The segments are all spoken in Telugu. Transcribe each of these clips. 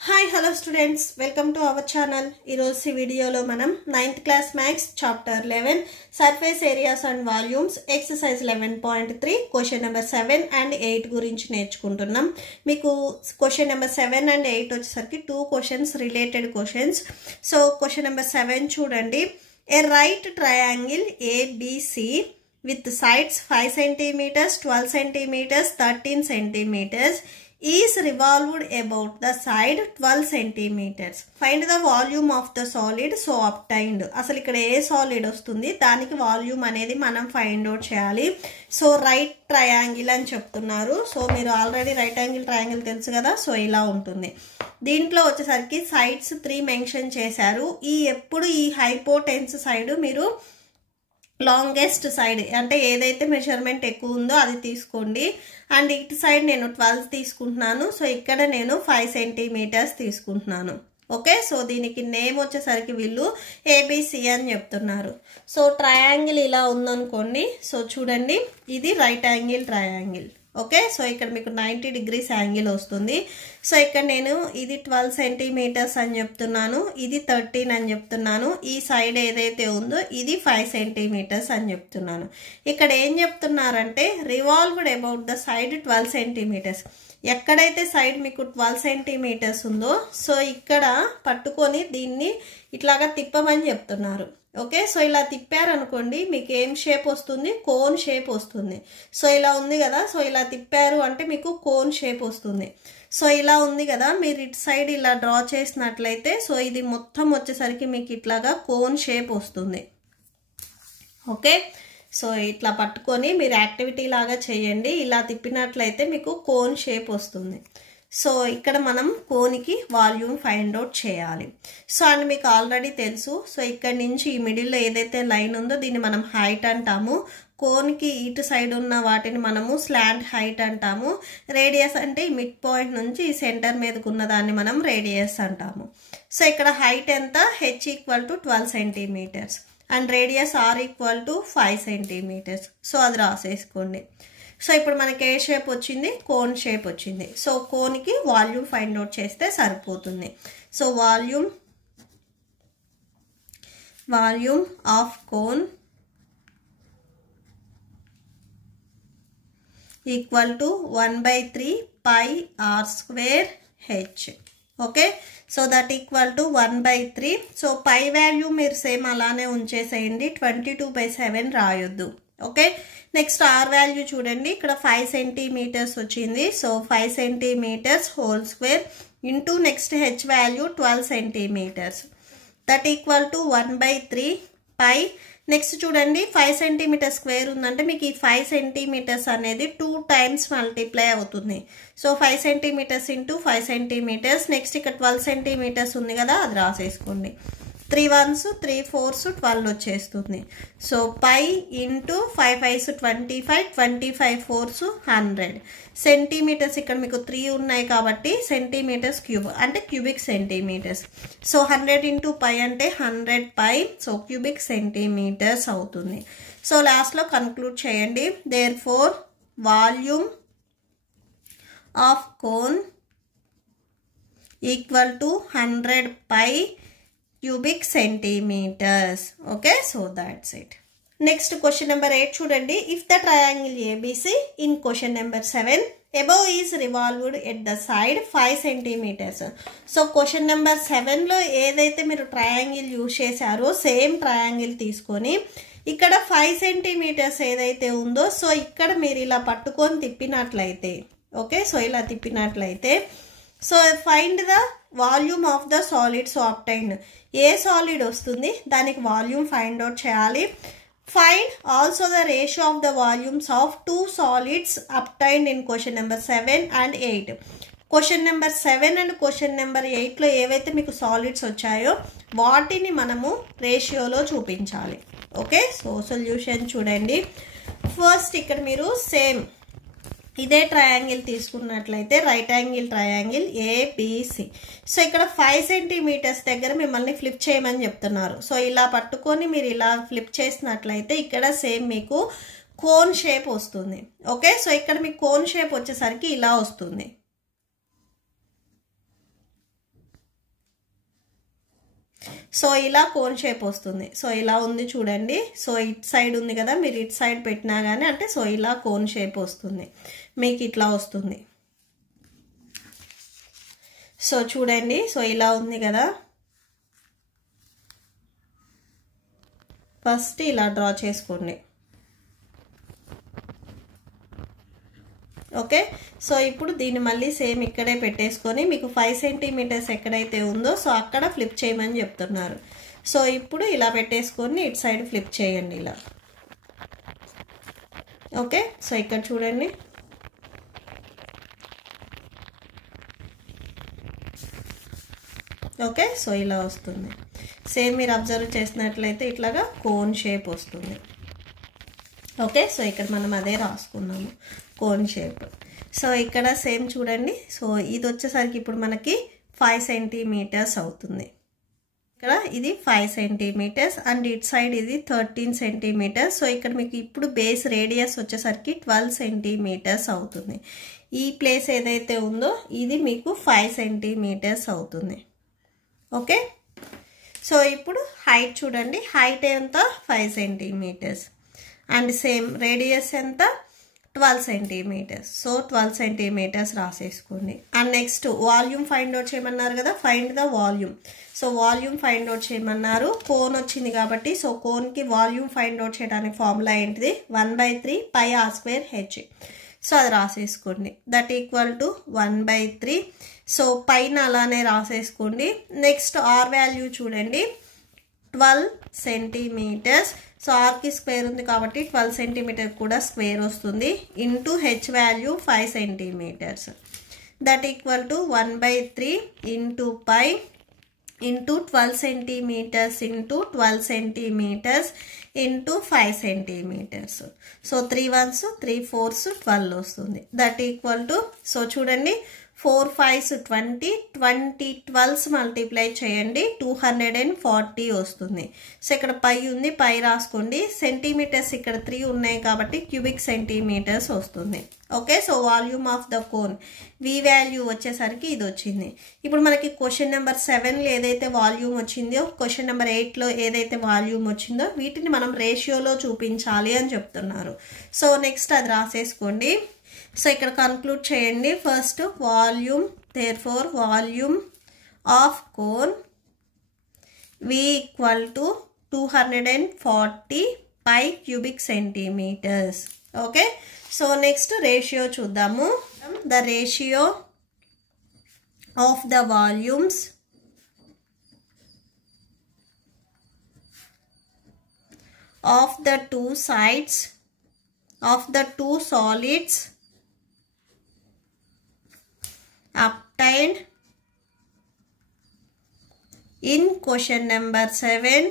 Hi, hello students. Welcome to our channel. ఈరోజు వీడియోలో మనం 9th class maths chapter 11 surface areas and volumes exercise 11.3 question number 7 and 8 గురించి నేర్చుకుంటున్నాం. మీకు క్వశ్చన్ నెంబర్ 7 అండ్ 8 వచ్చేసరికి 2 questions related questions. So question number 7 చూడండి. A right triangle ABC with sides 5 cm, 12 cm, 13 cm is revolved about the side 12 centimeters. Find the volume of the solid so obtained. అసలు ఇక్కడ ఏ సాలిడ్ వస్తుంది దానికి వాల్యూమ్ అనేది మనం ఫైండ్ అవుట్ చేయాలి. సో రైట్ ట్రయాంగిల్ అని చెప్తున్నారు. సో మీరు ఆల్రెడీ రైట్ యాంగిల్ ట్రయాంగిల్ తెలుసు కదా. సో ఇలా ఉంటుంది. దీంట్లో వచ్చేసరికి సైడ్స్ 3 మెన్షన్ చేశారు. ఎప్పుడు ఈ హైపోటెన్స్ సైడ్ మీరు లాంగెస్ట్ సైడ్ అంటే ఏదైతే మెజర్మెంట్ ఎక్కువ ఉందో అది తీసుకోండి. అండ్ ఇటు సైడ్ నేను 12 తీసుకుంటున్నాను. సో ఇక్కడ నేను 5 సెంటీమీటర్స్ తీసుకుంటున్నాను. ఓకే, సో దీనికి నేమ్ వచ్చేసరికి వీళ్ళు ఏబిసి అని చెప్తున్నారు. సో ట్రయాంగిల్ ఇలా ఉందనుకోండి. సో చూడండి, ఇది right angle triangle. Okay, so ఇక్కడ మీకు 90 degrees యాంగిల్ వస్తుంది. సో ఇక్కడ నేను ఇది 12 సెంటీమీటర్స్ అని చెప్తున్నాను, ఇది 13 అని చెప్తున్నాను. ఈ సైడ్ ఏదైతే ఉందో ఇది 5 సెంటీమీటర్స్ అని చెప్తున్నాను. ఇక్కడ ఏం చెప్తున్నారంటే revolved about the side 12 centimetres. ఎక్కడైతే సైడ్ మీకు 12 సెంటీమీటర్స్ ఉందో సో ఇక్కడ పట్టుకొని దీన్ని ఇట్లాగా తిప్పమని చెప్తున్నారు. ఓకే, సో ఇలా తిప్పారనుకోండి మీకు ఏం షేప్ వస్తుంది, కోన్ షేప్ వస్తుంది. సో ఇలా ఉంది కదా. సో ఇలా తిప్పారు అంటే మీకు కోన్ షేప్ వస్తుంది. సో ఇలా ఉంది కదా, మీరు ఇటు సైడ్ ఇలా డ్రా చేసినట్లయితే సో ఇది మొత్తం వచ్చేసరికి మీకు ఇట్లాగా కోన్ షేప్ వస్తుంది. ఓకే, సో ఇట్లా పట్టుకొని మీరు యాక్టివిటీ లాగా చేయండి. ఇలా తిప్పినట్లయితే మీకు కోన్ షేప్ వస్తుంది. సో ఇక్కడ మనం కోన్కి వాల్యూమ్ ఫైండ్ అవుట్ చేయాలి. సో అండ్ మీకు ఆల్రెడీ తెలుసు. సో ఇక్కడ నుంచి ఈ మిడిల్లో ఏదైతే లైన్ ఉందో దీన్ని మనం హైట్ అంటాము. కోన్కి ఇటు సైడ్ ఉన్న వాటిని మనము స్లాంట్ హైట్ అంటాము. రేడియస్ అంటే ఈ మిడ్ పాయింట్ నుంచి ఈ సెంటర్ మీదకు ఉన్న దాన్ని మనం రేడియస్ అంటాము. సో ఇక్కడ హైట్ ఎంత, h = 12 centimetres and radius r = 5 centimetres. So అది రాసేసుకోండి. సో ఇప్పుడు మనకి ఏ షేప్ వచ్చింది, కోన్ షేప్ వచ్చింది. సో కోన్కి వాల్యూమ్ ఫైండ్ అవుట్ చేస్తే సరిపోతుంది. So volume of cone = 1/3 pi r²h. Okay, so that = 1/3. So pi value మీరు సేమ్ అలానే ఉంచేసేయండి, 22/7 రాయొద్దు. ఓకే, నెక్స్ట్ ఆర్ వాల్యూ చూడండి. ఇక్కడ 5 సెంటీమీటర్స్ వచ్చింది. So 5 centimetres whole square into next H value 12 centimetres that = 1/3 pi. Next చూడండి 5 సెంటీమీటర్ స్క్వేర్ ఉందంటే మీకు ఈ 5 సెంటీమీటర్స్ అనేది 2 times మల్టిప్లై అవుతుంది. So 5 centimetres into 5 centimetres. Next ఇక్కడ 12 సెంటీమీటర్స్ ఉంది కదా, అది రాసేసుకోండి. 3 1s 3 4s 12 వచ్చేస్తుంది. So pi into 5 5s 25, 25 4s 100 centimetres. ఇక్కడ మీకు 3 ఉన్నాయి కాబట్టి సెంటీమీటర్స్ క్యూబ్ అంటే cubic centimetres. So 100 into pi అంటే 100 పై. సో క్యూబిక్ సెంటీమీటర్స్ అవుతుంది. సో లాస్ట్లో కన్క్లూడ్ చేయండి. Therefore volume of cone = 100 pi cubic centimeters. Okay, so that's it. Next question number 8 చూడండి. If the triangle ABC in question number 7 above is revolved at the side 5 centimeters. So question number 7లో ఏదైతే మీరు ట్రయాంగిల్ యూజ్ చేశారో సేమ్ ట్రయాంగిల్ తీసుకొని ఇక్కడ 5 సెంటీమీటర్స్ ఏదైతే ఉందో సో ఇక్కడ మీరు ఇలా పట్టుకొని తిప్పినట్లయితే, ఓకే, సో ఇలా తిప్పినట్లయితే so find the volume of the solid so obtained. ఏ సాలిడ్ వస్తుంది దానికి వాల్యూమ్ ఫైండ్ అవుట్ చేయాలి. Find also the ratio of the volumes of 2 solids obtained in question number 7 and 8. Question number 7 and question number 8లో ఏవైతే మీకు సాలిడ్స్ వచ్చాయో వాటిని మనము రేషియోలో చూపించాలి. ఓకే, సో సొల్యూషన్ చూడండి. ఫస్ట్ ఇక్కడ మీరు సేమ్ ఇదే ట్రయాంగిల్ తీసుకున్నట్లయితే right angle triangle ABC. So ఇక్కడ 5 సెంటీమీటర్స్ దగ్గర మిమ్మల్ని ఫ్లిప్ చేయమని చెప్తున్నారు. సో ఇలా పట్టుకొని మీరు ఇలా ఫ్లిప్ చేసినట్లయితే ఇక్కడ సేమ్ మీకు కోన్ షేప్ వస్తుంది. ఓకే, సో ఇక్కడ మీకు కోన్ షేప్ వచ్చేసరికి ఇలా వస్తుంది. సో ఇలా కోన్ షేప్ వస్తుంది. సో ఇలా ఉంది చూడండి. సో ఇటు సైడ్ ఉంది కదా, మీరు ఇటు సైడ్ పెట్టినా కానీ అంటే సో ఇలా కోన్ షేప్ వస్తుంది, మీకు ఇట్లా వస్తుంది. సో చూడండి, సో ఇలా ఉంది కదా. ఫస్ట్ ఇలా డ్రా చేసుకోండి. ఓకే, సో ఇప్పుడు దీన్ని మళ్ళీ సేమ్ ఇక్కడే పెట్టేసుకొని మీకు 5 సెంటీమీటర్స్ ఎక్కడైతే ఉందో సో అక్కడ ఫ్లిప్ చేయమని చెప్తున్నారు. సో ఇప్పుడు ఇలా పెట్టేసుకొని ఇటు సైడ్ ఫ్లిప్ చేయండి ఇలా. ఓకే, సో ఇక్కడ చూడండి. ఓకే, సో ఇలా వస్తుంది. సేమ్ మీరు అబ్జర్వ్ చేసినట్లయితే ఇట్లాగా కోన్ షేప్ వస్తుంది. ఓకే, సో ఇక్కడ మనం అదే రాసుకున్నాము, కోన్ షేప్. సో ఇక్కడ సేమ్ చూడండి. సో ఇది వచ్చేసరికి ఇప్పుడు మనకి 5 సెంటీమీటర్స్ అవుతుంది. ఇక్కడ ఇది 5 సెంటీమీటర్స్ అండ్ ఇట్ సైడ్ ఇది 13 సెంటీమీటర్స్. సో ఇక్కడ మీకు ఇప్పుడు బేస్ రేడియస్ వచ్చేసరికి 12 సెంటీమీటర్స్ అవుతుంది. ఈ ప్లేస్ ఏదైతే ఉందో ఇది మీకు 5 సెంటీమీటర్స్ అవుతుంది. ఓకే, సో ఇప్పుడు హైట్ చూడండి. హైట్ ఎంత? 5 సెంటీమీటర్స్ అండ్ సేమ్ రేడియస్ ఎంత? 12 సెంటీమీటర్స్. సో 12 సెంటీమీటర్స్ రాసేసుకోండి. And next volume find out చేయమన్నారు కదా, find the volume. So volume find out చేయమన్నారు. కోన్ వచ్చింది కాబట్టి సో కోన్కి వాల్యూమ్ ఫైండ్ అవుట్ చేయడానికి ఫార్ములా ఏంటిది? 1/3 πr square h. సో అది రాసేసుకోండి. That equal to 1/3. సో పైన అలానే రాసేసుకోండి. నెక్స్ట్ ఆర్ వాల్యూ చూడండి, 12 సెంటీమీటర్స్. సో ఆర్కి స్క్వేర్ ఉంది కాబట్టి 12 సెంటీమీటర్ కూడా స్క్వేర్ వస్తుంది. Into H value 5 centimetres. That equal to 1/3 into pi into 12 centimetres into 12 centimetres into 5 centimetres. So 3 1s 3 4s 12 వస్తుంది. దట్ ఈక్వల్ టు సో చూడండి 4 5s 20 20 12s మల్టిప్లై చేయండి 240 వస్తుంది. సో ఇక్కడ పై ఉంది, పై రాసుకోండి. సెంటీమీటర్స్ ఇక్కడ 3 ఉన్నాయి కాబట్టి క్యూబిక్ సెంటీమీటర్స్ వస్తుంది. Okay, so volume of the cone V value వచ్చేసరికి ఇది వచ్చింది. ఇప్పుడు మనకి క్వశ్చన్ నెంబర్ 7లో ఏదైతే వాల్యూమ్ వచ్చిందో, క్వశ్చన్ నెంబర్ 8లో ఏదైతే వాల్యూమ్ వచ్చిందో వీటిని మనం రేషియోలో చూపించాలి అని చెప్తున్నారు. సో నెక్స్ట్ అది రాసేసుకోండి. సో ఇక్కడ కన్క్లూడ్ చేయండి. First volume, therefore volume of cone V equal to 240 pi cubic centimeters. Okay, so next ratio చూద్దాము. The ratio of the volumes of the two sides of the two solids obtained in question number 7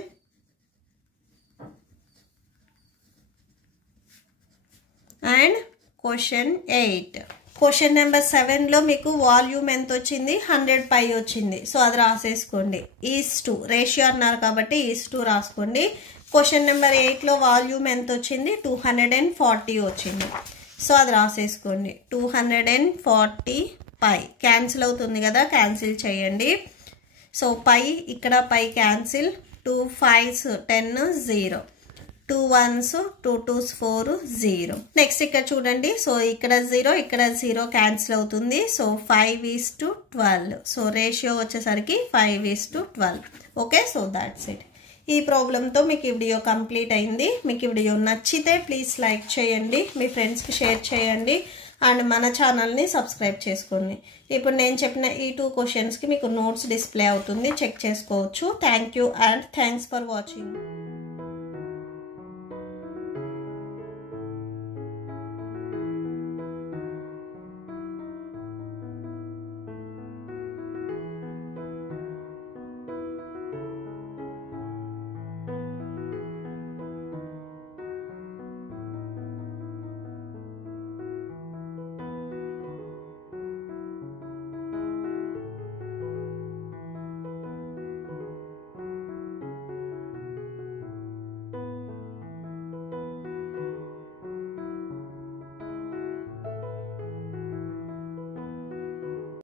and question 8. Question number 7లో మీకు వాల్యూమ్ ఎంత వచ్చింది? 100 పై వచ్చింది. సో అది రాసేసుకోండి. ఈస్2 రేషియో అన్నారు కాబట్టి ఈస్2 రాసుకోండి. క్వశ్చన్ నెంబర్ 8లో వాల్యూమ్ ఎంత వచ్చింది? 240 వచ్చింది. సో అది రాసేసుకోండి. 240 పై క్యాన్సిల్ అవుతుంది కదా, క్యాన్సిల్ చేయండి. సో పై ఇక్కడ పై cancel, 2 5s 10 0, 2 1s 2 2s 4 0. Next ఇక్కడ చూడండి. సో ఇక్కడ 0 ఇక్కడ 0 క్యాన్సిల్ అవుతుంది. సో 5:12. సో రేషియో వచ్చేసరికి 5:12. Okay, so that's it. ఈ ప్రాబ్లంతో మీకు ఈ వీడియో కంప్లీట్ అయింది. మీకు ఈ వీడియో నచ్చితే ప్లీజ్ లైక్ చేయండి, మీ ఫ్రెండ్స్కి షేర్ చేయండి అండ్ మన ఛానల్ని సబ్స్క్రైబ్ చేసుకోండి. ఇప్పుడు నేను చెప్పిన ఈ 2 క్వశ్చన్స్కి మీకు నోట్స్ డిస్ప్లే అవుతుంది, చెక్ చేసుకోవచ్చు. Thank you and thanks for watching.